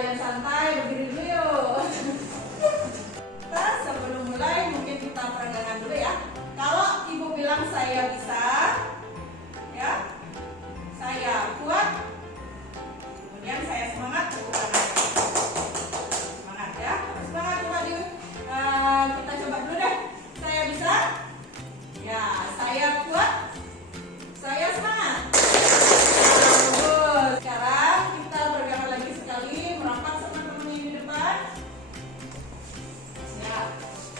kalian santai, berdiri dulu yuk. Nah, sebelum mulai mungkin kita peregangan dulu ya. Kalau ibu bilang saya bisa, ya, saya kuat, kemudian saya semangat, semangat ya, semangat coba kita coba dulu deh. Saya bisa, ya, saya kuat, saya semangat. Bagus. Sekarang kita bergerak lagi sekali, merapat sama teman di depan. Ya,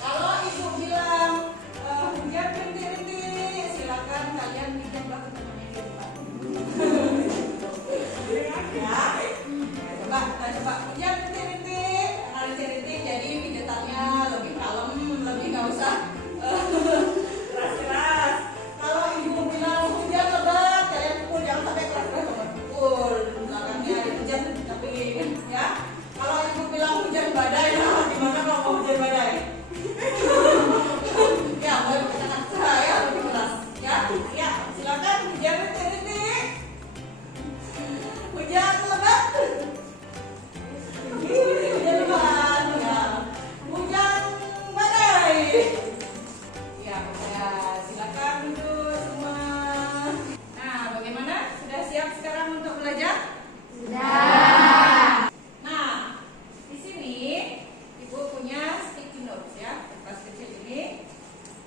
kalau ibu bilang hujan rintik-rintik, silakan kalian pinjam ke temannya di depan. Ya, coba hujan rintik-rintik, rintik-rintik, jadi pijatannya lebih kalem, lebih nggak usah keras-keras. Kalau ibu bilang hujan lebat, kalian pukul, jangan sampai keras-keras banget. Pukul belakangnya hujan, tapi ya. Kalau ibu bilang hujan badai, nah gimana kalau mau hujan badai? Ya, boleh katakan saya lebih keras. Ya, ya, silakan hujan rintik-rintik, hujan lebat, hujan lebat, ya, hujan badai. Ya, silakan duduk semua. Nah, bagaimana? Sudah siap sekarang untuk belajar? Sudah. Nah, di sini ibu punya sticky notes ya, kertas kecil ini.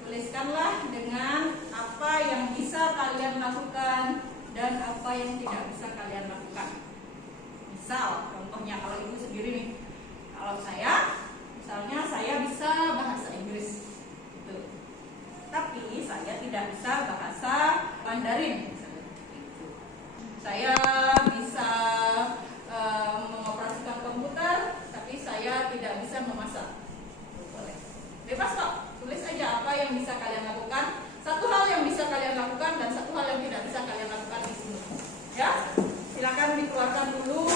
Tuliskanlah dengan apa yang bisa kalian lakukan dan apa yang tidak bisa kalian lakukan. Misal, contohnya kalau ibu sendiri nih, kalau saya, misalnya saya bisa bahasa Inggris, gitu. Tapi saya tidak bisa bahasa Mandarin, misalnya. Gitu. Saya bisa mengoperasikan komputer, tapi saya tidak bisa memasak. Boleh. Bebas kok, tulis aja apa yang bisa kalian lakukan. Satu hal yang bisa kalian lakukan dan satu hal yang tidak bisa kalian lakukan di sini. Ya, silakan dikeluarkan dulu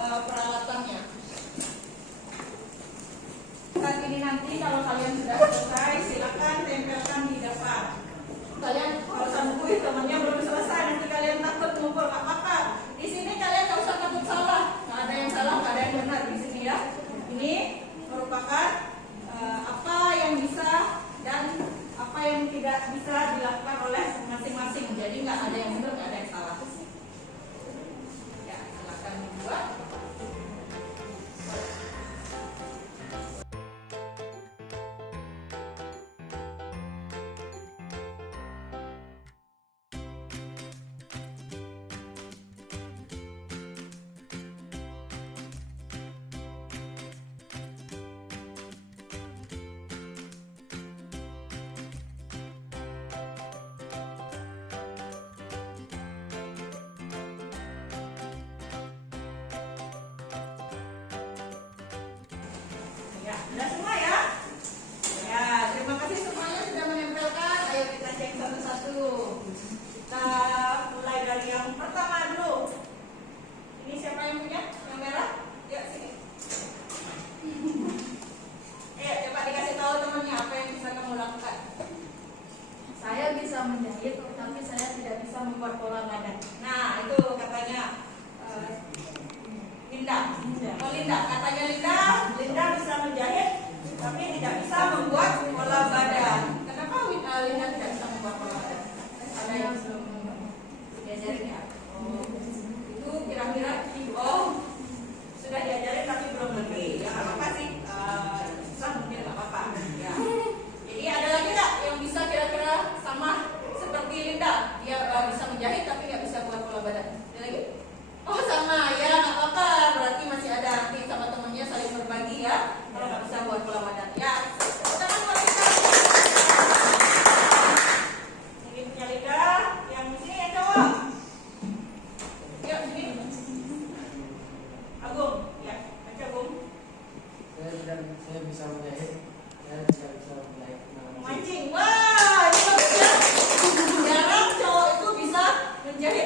peralatannya. Saat ini nanti kalau kalian sudah selesai, silakan tempelkan di depan. Kalian kalau sampai temannya belum selesai, nanti kalian takut ngumpul, nggak apa-apa. Di sini kalian nggak usah takut salah, nggak ada yang salah, nggak ada yang benar di sini ya. Ini merupakan apa yang bisa dan apa yang tidak bisa dilakukan oleh masing-masing. Jadi nggak ada yang benar, nggak ada yang salah. Ya, silakan dibuat. Ya, sudah semua ya? Ya, terima kasih semuanya sudah menempelkan. Ayo kita cek satu-satu. Kita mulai dari yang pertama dulu. Ini siapa yang punya? Yang merah? Ya, sini. Coba dikasih tahu temannya apa yang bisa kamu lakukan. Saya bisa menjahit, tapi saya tidak bisa membuat pola badan. Nah, itu katanya Linda. Oh, Linda, katanya Linda bisa menjahit, tapi tidak bisa membuat pola badan. Kenapa Linda tidak bisa membuat pola badan? Ada yang belum diajarin ya? Oh, itu kira-kira sudah diajarin tapi belum lebih. Ya nggak apa-apa sih, susah mungkin nggak apa-apa. Ya. Jadi ada lagi nggak yang bisa kira-kira sama seperti Linda? Dia bisa menjahit tapi nggak bisa buat pola badan. Ada lagi? Oh sama ya, nggak apa-apa. Berarti masih ada nanti sama temennya saling berbagi ya. Kalau nggak bisa buat pola badan, ya. Teman buat kita. Ini punya Linda, yang sini ya cowok. Yuk sini. Agung, ya, aja Agung. Saya bisa menjahit, saya tidak bisa menjahit. Mancing, wah, ini bagus ya. Jarang cowok itu bisa menjahit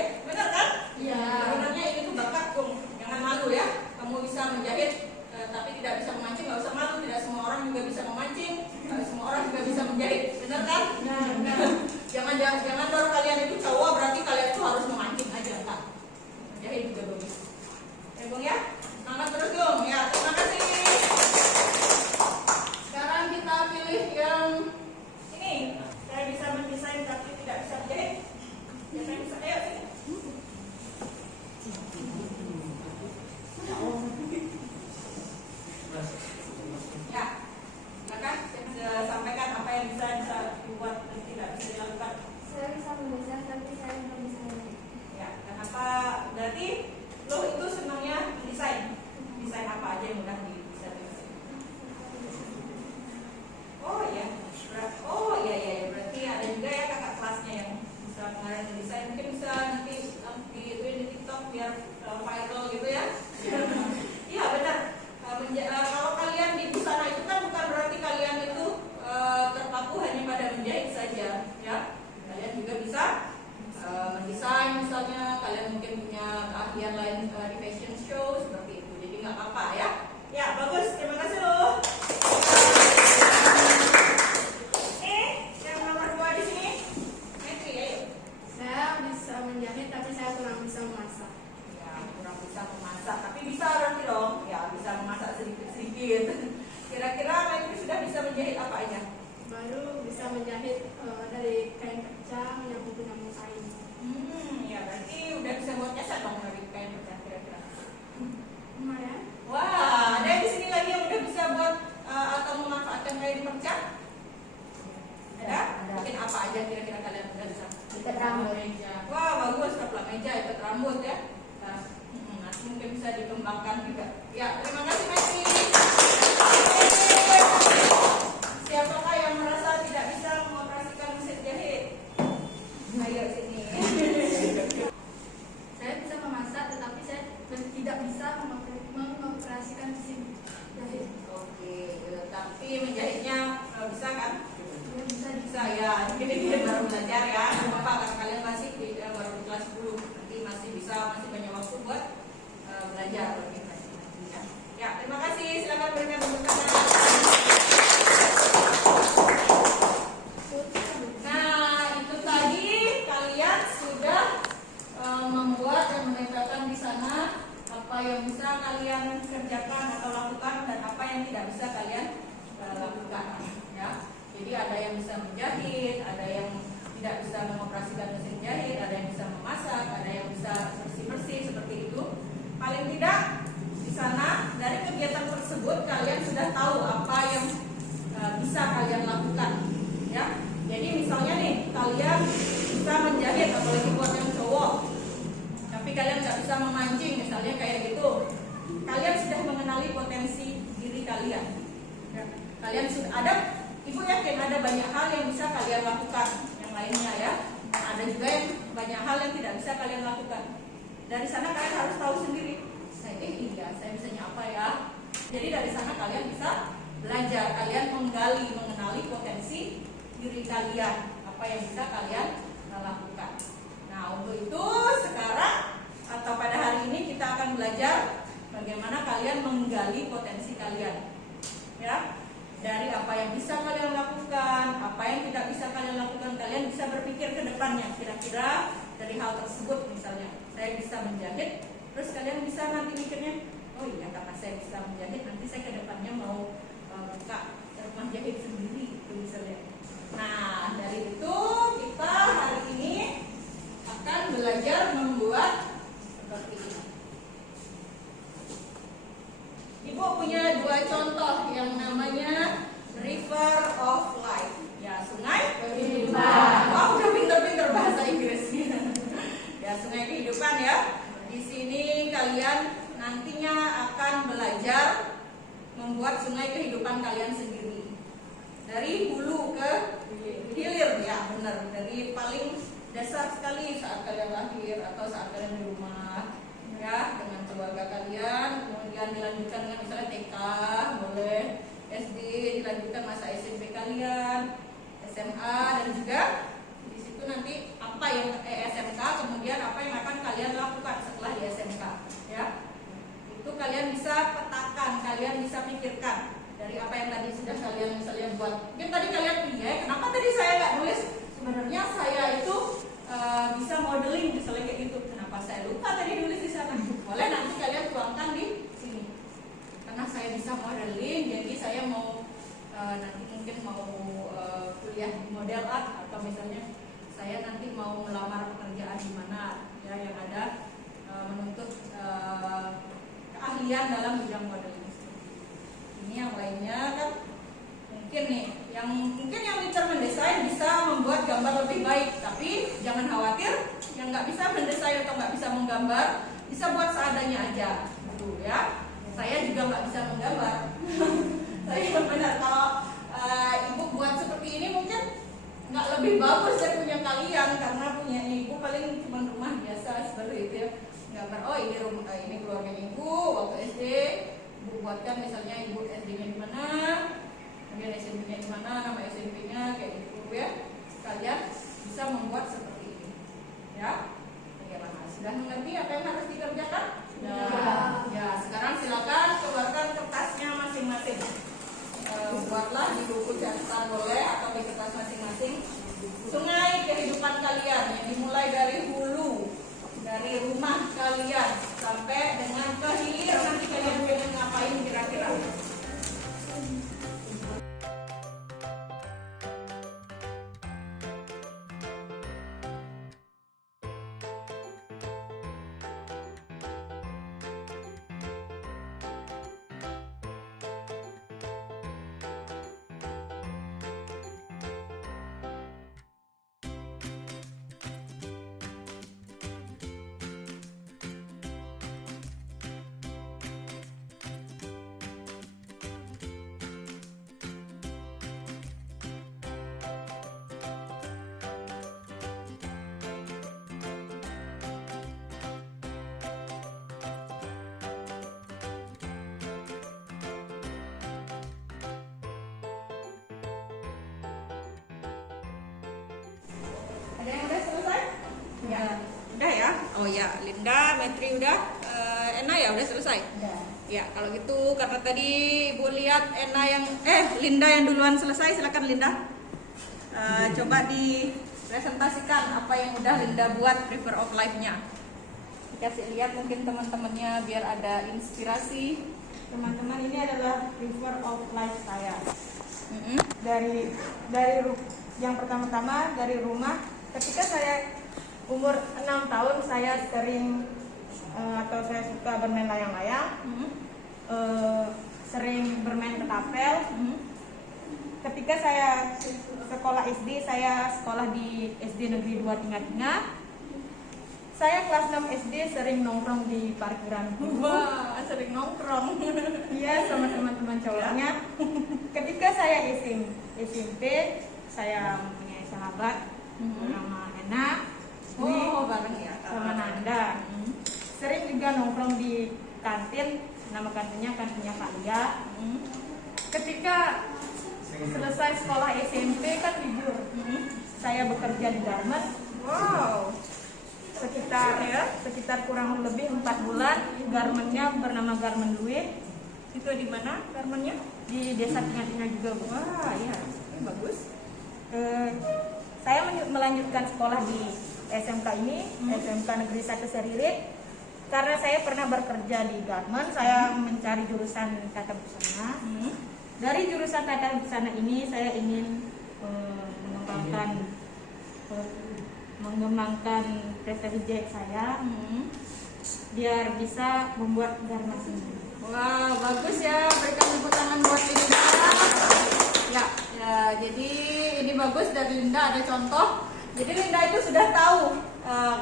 Ayo sini. Ya, silakan sampaikan apa yang bisa dibuat dan tidak bisa dilakukan. Saya bisa mendesain tapi saya belum bisa menjahit. Ya, kenapa? Berarti lo itu senangnya desain. Desain apa aja yang mudah bisa desain? Oh iya, berarti ada juga ya kakak kelasnya yang bisa mengarang desain. Mungkin bisa nanti di TikTok biar viral gitu ya. Iya benar. Kalau kalian di busana itu kan bukan berarti kalian itu terpaku hanya pada menjahit saja, ya. Kalian juga bisa mendesain misalnya. Kalian mungkin punya keahlian lain di fashion show seperti itu. Jadi nggak apa-apa ya. Ya bagus, terima kasih loh. Yang nomor 2 di sini, Metri, ayo. Saya bisa menjahit tapi saya kurang bisa memasak. Ya kurang bisa memasak, tapi bisa berarti dong. Ya bisa memasak sedikit-sedikit. Kira-kira Metri sudah bisa menjahit apa aja? Baru bisa menjahit dari kain kacang yang punya kain. Ya berarti udah bisa buat nyasar dong dari kain pecah kira-kira. Lumayan. Wah, ada di sini lagi yang udah bisa buat atau memanfaatkan kain perca? Ada? Mungkin apa aja kira-kira kalian udah bisa? Ikat rambut. Wah, bagus, kaplah meja, ikat rambut ya. Nah, nanti mungkin bisa dikembangkan juga. Ya, terima kasih Messi. Siapakah yang merasa tidak bisa mengoperasikan mesin jahit? Ayo sini. Saya bisa memasak tetapi saya tidak bisa mengoperasikan mesin jahit. Oke, tapi menjahitnya bisa kan? Bisa Bisa ya, ini baru belajar ya. Tidak apa-apa karena kalian masih baru di kelas 10, nanti masih bisa, masih banyak waktu buat belajar. Ya, terima kasih. Silakan berikan tepuk tangan. Nah, itu tadi kalian sudah membuat dan menempelkan di sana apa yang bisa kalian kerjakan atau lakukan dan apa yang tidak bisa kalian lakukan. Ya. Jadi ada yang bisa menjahit, ada yang tidak bisa mengoperasikan mesin jahit, ada yang bisa memasak, ada yang bisa bersih-bersih seperti itu. Paling tidak di sana dari kegiatan tersebut kalian sudah tahu apa yang bisa kalian lakukan. Ya. Jadi misalnya nih kalian bisa menjahit apalagi buat yang cowok, tapi kalian nggak bisa memancing misalnya kayak gitu. Kalian sudah mengenali potensi diri kalian. Ya. Kalian sudah ada. Ibu yakin ada banyak hal yang bisa kalian lakukan, yang lainnya ya. Ada juga yang banyak hal yang tidak bisa kalian lakukan. Dari sana kalian harus tahu sendiri. Saya bisanya apa ya? Jadi dari sana kalian bisa belajar, kalian mengenali potensi diri kalian, apa yang bisa kalian lakukan. Nah untuk itu sekarang atau pada hari ini kita akan belajar bagaimana kalian menggali potensi kalian. Ya. Dari apa yang bisa kalian lakukan, apa yang tidak bisa kalian lakukan, kalian bisa berpikir ke depannya. Kira-kira dari hal tersebut misalnya, saya bisa menjahit, terus kalian bisa nanti mikirnya, oh iya karena saya bisa menjahit, nanti saya ke depannya mau buka rumah jahit sendiri, itu misalnya. Nah dari itu kita hari ini akan belajar membuat seperti ini. Ibu punya 2 contoh yang namanya River of Life. Ya, sungai kehidupan. Wah, udah pinter-pinter bahasa Inggrisnya. Ya, sungai kehidupan ya. Di sini kalian nantinya akan belajar membuat sungai kehidupan kalian sendiri. Dari hulu ke hilir ya, benar. Dari paling dasar sekali saat kalian lahir atau saat kalian di rumah. Ya, dengan keluarga kalian, kemudian dilanjutkan dengan misalnya TK, boleh SD, dilanjutkan masa SMP kalian, SMA, dan juga di situ nanti apa yang SMK, kemudian apa yang akan kalian lakukan setelah di SMK, ya. Itu kalian bisa petakan, kalian bisa pikirkan dari apa yang tadi sudah kalian misalnya buat. Mungkin tadi kalian kenapa tadi saya nggak nulis? Sebenarnya saya itu bisa modeling misalnya kayak gitu. Kenapa saya lupa tadi nulis di sana? Boleh nanti kalian tuangkan di sini. Karena saya bisa modeling, jadi saya mau nanti mungkin mau kuliah di model art atau misalnya saya nanti mau melamar pekerjaan di mana keahlian dalam bidang modeling. Ini yang lainnya kan mungkin nih, yang pintar mendesain bisa membuat gambar lebih baik, tapi jangan khawatir, yang nggak bisa mendesain atau nggak bisa menggambar bisa buat seadanya aja, gitu ya. Saya juga nggak bisa menggambar. Saya benar kalau ibu buat seperti ini mungkin nggak lebih bagus dari punya kalian, karena punya ibu paling cuma rumah biasa seperti itu ya. Gambar, oh ini rumah, ini keluarganya ibu waktu SD, ibu buatkan misalnya ibu SD-nya di mana, kemudian SMP-nya di mana, nama SMP-nya kayak gitu ya. Kalian bisa membuat seperti ini, ya. Bagaimana? Sudah mengerti apa yang harus dikerjakan? Sudah. Ya, sekarang silakan keluarkan kertasnya masing-masing. Buatlah di buku catatan boleh atau di kertas masing-masing sungai kehidupan kalian yang dimulai dari hulu, dari rumah kalian sampai dengan ke hilir. Nanti kalian pengen ngapain kira-kira? Ada yang udah selesai? Ya. Udah ya? Oh ya, Linda, Metri udah. Ena ya udah selesai? Udah. Ya, kalau gitu karena tadi Ibu lihat Linda yang duluan selesai, silakan Linda. Coba dipresentasikan apa yang udah Linda buat River of Life-nya. Dikasih lihat mungkin teman-temannya biar ada inspirasi. Teman-teman, ini adalah River of Life saya. Mm-hmm. Dari yang pertama-tama dari rumah. Ketika saya umur 6 tahun, saya sering atau saya suka bermain layang-layang, sering bermain ketapel. Ketika saya sekolah SD, saya sekolah di SD Negeri 2 Tingah-Tingah. Saya kelas 6 SD sering nongkrong di parkiran guru. Wah, sering nongkrong. Iya, sama teman-teman cowoknya. Ketika saya SMP, saya mempunyai sahabat bernama Ena, Oh, bareng ya. sama Nanda. Sering juga nongkrong di kantin, nama kantinnya kantinnya Kak Lia. Ketika selesai sekolah SMP kan libur, saya bekerja di garment. Wow. Sekitar kurang lebih 4 bulan. Garmentnya bernama Garment Duit. Itu di mana garmennya? Di desa Tingah-Tingah juga, Bu. Wah, iya. Ini bagus. Saya melanjutkan sekolah di SMK ini, SMK Negeri 1 Seririt. Karena saya pernah bekerja di garment, saya mencari jurusan tata busana. Dari jurusan tata busana ini saya ingin mengembangkan prestasi jahit saya, biar bisa membuat garment ini. Wah, bagus ya. Berikan tepuk tangan buat Linda. Ya, jadi ini bagus dari Linda, ada contoh. Jadi Linda itu sudah tahu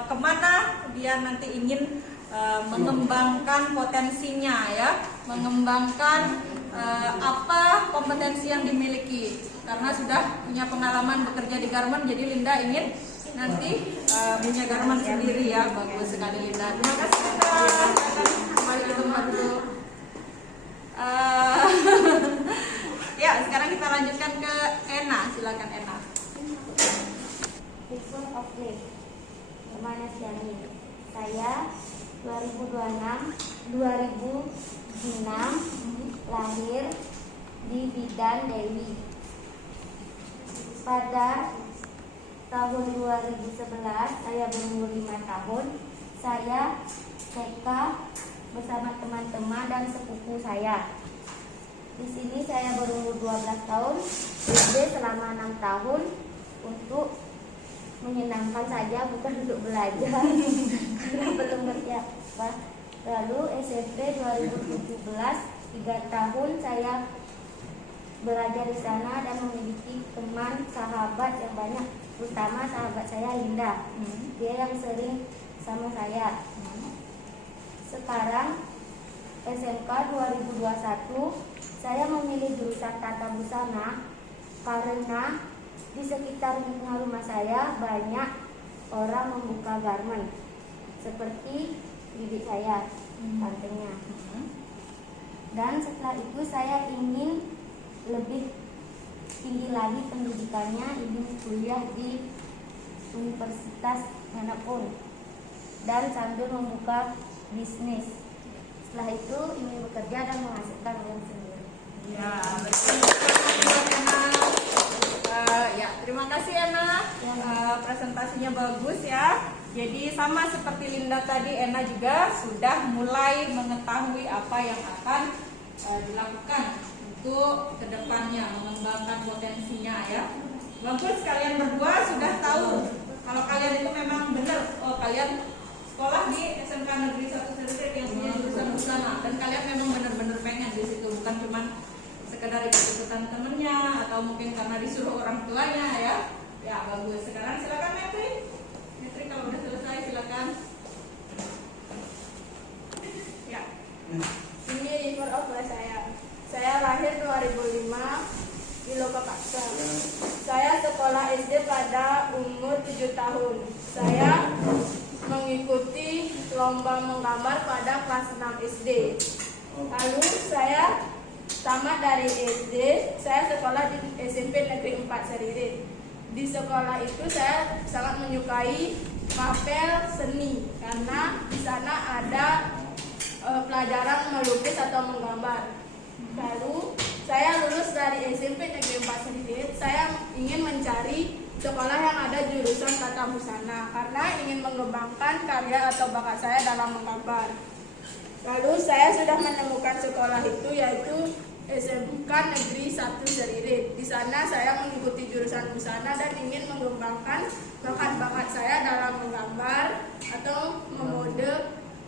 kemana dia nanti ingin mengembangkan potensinya ya, mengembangkan apa kompetensi yang dimiliki. Karena sudah punya pengalaman bekerja di garment, jadi Linda ingin nanti punya garment sendiri ya. Bagus sekali Linda. Terima kasih Linda. Kembali ke tempat dulu. Ya, sekarang kita lanjutkan ke Ena. Silakan Ena. River of Life, Permana Siani. Saya 2006 lahir di Bidan Dewi. Pada tahun 2011 saya berumur 5 tahun. Saya TK bersama teman-teman dan sepupu saya. Di sini saya berumur 12 tahun, SD selama 6 tahun untuk menyenangkan saja, bukan untuk belajar karena belum ngerti apa. Lalu SMP 2017, 3 tahun saya belajar di sana dan memiliki teman sahabat yang banyak, terutama sahabat saya Linda. Dia yang sering sama saya. Sekarang SMK 2021, saya memilih jurusan tata busana karena di sekitar lingkungan rumah saya banyak orang membuka garmen seperti bibi saya, tantenya. Dan setelah itu saya ingin lebih tinggi lagi pendidikannya, ingin kuliah di universitas manapun dan sambil membuka bisnis. Setelah itu ingin bekerja dan menghasilkan uang sendiri. Ya, betul. Ya, terima kasih Ena. Presentasinya bagus ya. Jadi sama seperti Linda tadi, Ena juga sudah mulai mengetahui apa yang akan dilakukan untuk kedepannya, mengembangkan potensinya ya. Bagus, kalian berdua sudah tahu kalau kalian itu memang benar, oh kalian sekolah di SMK Negeri 1 Seririt yang punya jurusan busana, dan kalian memang benar-benar pengen di situ, bukan cuma sekedar ikut-ikutan temennya atau mungkin karena disuruh orang tuanya ya. Ya bagus. Sekarang silakan Metri. Metri kalau udah selesai silakan. Ya. Ini liver of life saya. Saya lahir 2005 di Lokapaksa. Saya sekolah SD pada umur 7 tahun. Saya mengikuti lomba menggambar pada kelas 6 SD. Lalu saya tamat dari SD, saya sekolah di SMP Negeri 4 Seririt. Di sekolah itu saya sangat menyukai mapel seni karena di sana ada pelajaran melukis atau menggambar. Lalu saya lulus dari SMP Negeri 4 Seririt. Saya ingin mencari sekolah yang ada jurusan tata busana karena ingin mengembangkan karya atau bakat saya dalam menggambar. Lalu saya sudah menemukan sekolah itu, yaitu SMK Negeri 1 Seririt. Di sana saya mengikuti jurusan busana dan ingin mengembangkan bakat-bakat saya dalam menggambar atau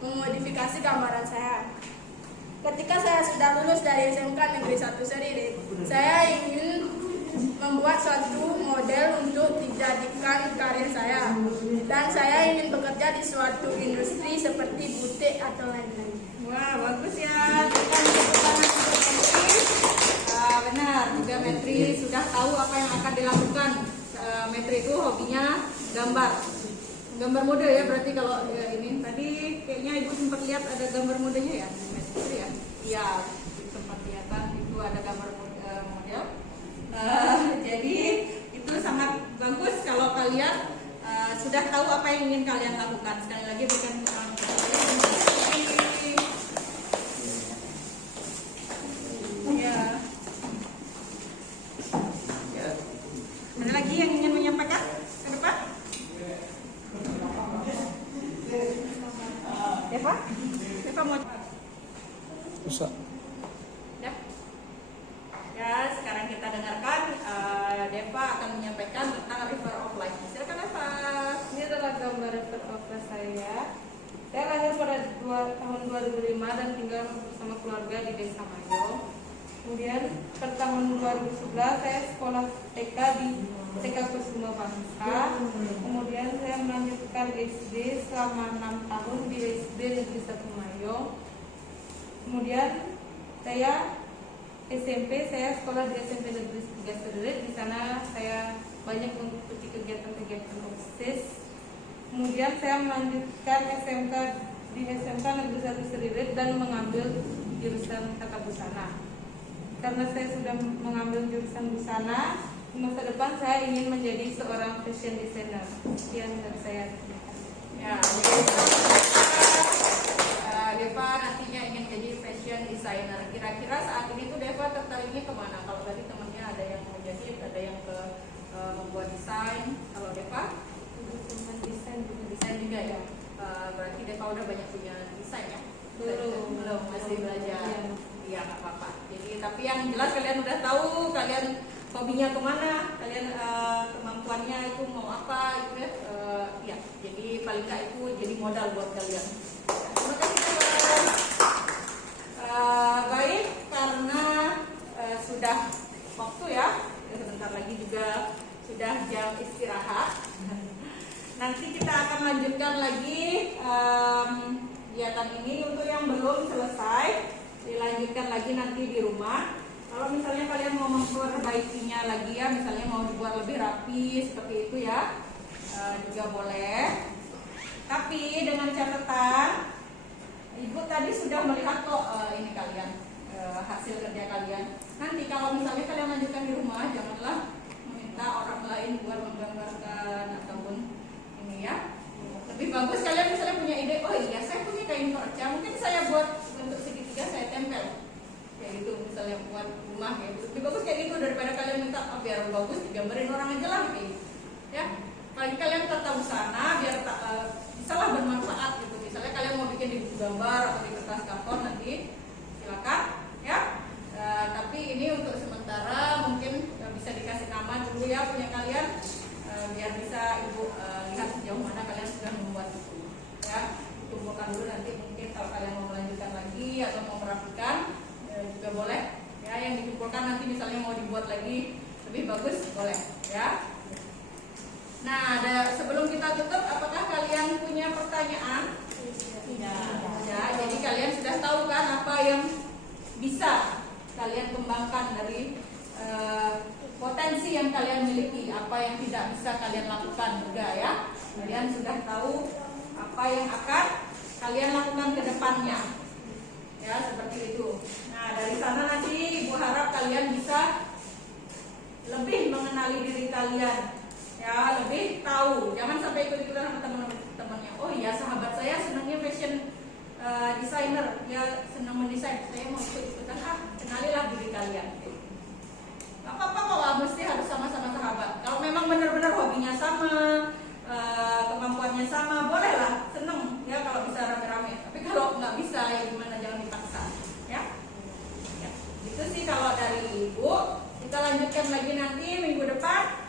memodifikasi gambaran saya. Ketika saya sudah lulus dari SMK Negeri 1 Seririt, saya ingin membuat suatu model untuk dijadikan karya saya, dan saya ingin bekerja di suatu industri seperti butik atau lain-lain. Wah, bagus ya. Berikan tepuk tangan untuk Metri. Benar, juga Metri sudah tahu apa yang akan dilakukan. Metri itu hobinya gambar. Gambar mode ya, berarti kalau ini tadi kayaknya Ibu sempat lihat ada gambar modenya ya, Metri ya? Iya, sempat lihat itu ada gambar model. Jadi itu sangat bagus kalau kalian sudah tahu apa yang ingin kalian lakukan. Sekali lagi berikan tepuk tangan. Ya. Ada lagi yang ingin menyampaikan ke depan? Eva? Eva mau? Bisa. Ya. Ya, sekarang kita dengarkan Deva akan menyampaikan tentang River of Life. Silakan Eva. Ini adalah gambar River of Life saya. Saya lahir pada tahun 2005 dan tinggal bersama keluarga di Desa Mayo. Kemudian pada tahun 2011 saya sekolah TK di TK Kusuma Bangsa. Kemudian saya melanjutkan SD selama 6 tahun di SD Negeri 1 Mayo. Kemudian saya SMP, saya sekolah di SMP Negeri 3 Seririt. Di sana saya banyak mengikuti kegiatan-kegiatan OSIS. Kemudian saya melanjutkan SMK di SMK Negeri 1 Seririt dan mengambil jurusan tata busana. Karena saya sudah mengambil jurusan busana, di masa depan saya ingin menjadi seorang fashion designer. Sekian dari saya. Ya, Deva nantinya ingin jadi fashion designer. Kira-kira saat ini tuh Deva tertariknya kemana? Kalau tadi temannya ada yang mau jahit, ada yang ke membuat desain. Kalau Deva? Desain juga ya. Berarti Deva udah banyak punya desain ya? Belum, masih belajar. Iya, nggak apa-apa. Jadi tapi yang jelas kalian udah tahu kalian hobinya kemana, kalian kemampuannya itu mau apa itu ya. Ya, jadi paling nggak itu jadi modal buat kalian. Terima kasih. nanti kita akan lanjutkan lagi kegiatan ini. Untuk yang belum selesai, dilanjutkan lagi nanti di rumah. Kalau misalnya kalian mau memperbaikinya lagi ya, misalnya mau dibuat lebih rapi seperti itu ya, juga boleh. Tapi dengan catatan, Ibu tadi sudah melihat kok ini kalian hasil kerja kalian. Nanti kalau misalnya kalian lanjutkan di rumah, janganlah meminta orang lain buat menggambarkan ataupun ini ya. Lebih bagus kalian misalnya punya ide, oh iya saya punya kain perca, mungkin saya buat bentuk segitiga, saya tempel kayak gitu, misalnya buat rumah kayak gitu. Lebih bagus kayak gitu daripada kalian minta biar bagus digambarin orang aja lah kayak gitu ya. Apalagi kalian tetap sana biar bisalah bermanfaat gitu. Misalnya kalian mau bikin di buku gambar atau di kertas karton, nanti silakan ya. Tapi ini untuk sementara mungkin bisa dikasih nama dulu ya punya kalian, biar bisa Ibu lihat sejauh mana kalian sudah membuat itu ya. Kumpulkan dulu, nanti mungkin kalau kalian mau melanjutkan lagi atau mau merapikan juga boleh ya. Yang dikumpulkan nanti misalnya mau dibuat lagi lebih bagus boleh ya. Nah, sebelum kita tutup, apakah kalian punya pertanyaan? Ya, jadi kalian sudah tahu kan apa yang bisa kalian kembangkan dari potensi yang kalian miliki, apa yang tidak bisa kalian lakukan juga ya. Kalian sudah tahu apa yang akan kalian lakukan ke depannya. Ya, seperti itu. Nah, dari sana nanti Ibu harap kalian bisa lebih mengenali diri kalian. Ya, lebih tahu. Jangan sampai ikut-ikutan sama teman-temannya. Oh iya, sahabat saya senangnya fashion designer, ya senang mendesain, saya mau ikut-ikutan. Kenalilah diri kalian. Gak apa-apa kalau mesti harus sama-sama sahabat. Kalau memang benar-benar hobinya sama, kemampuannya sama, bolehlah, seneng ya kalau bisa rame-rame. Tapi kalau nggak bisa ya gimana, jangan dipaksa ya. Itu sih kalau dari Ibu. Kita lanjutkan lagi nanti minggu depan.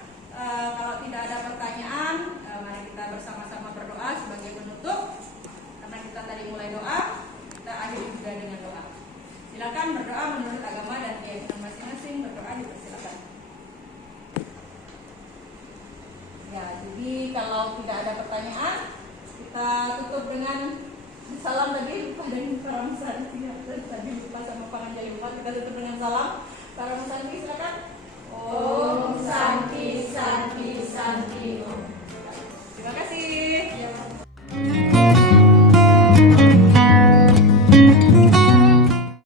Kalau tidak ada pertanyaan, mari kita bersama-sama berdoa sebagai penutup. Karena kita tadi mulai doa, kita akhiri juga dengan doa. Silakan berdoa menurut agama dan keyakinan masing-masing. Berdoa dipersilakan. Ya, jadi kalau tidak ada pertanyaan, kita tutup dengan salam tadi. Lupa dari para musanti, tadi lupa sama pengajar lupa. Kita tutup dengan salam. Para musanti silakan. Oh.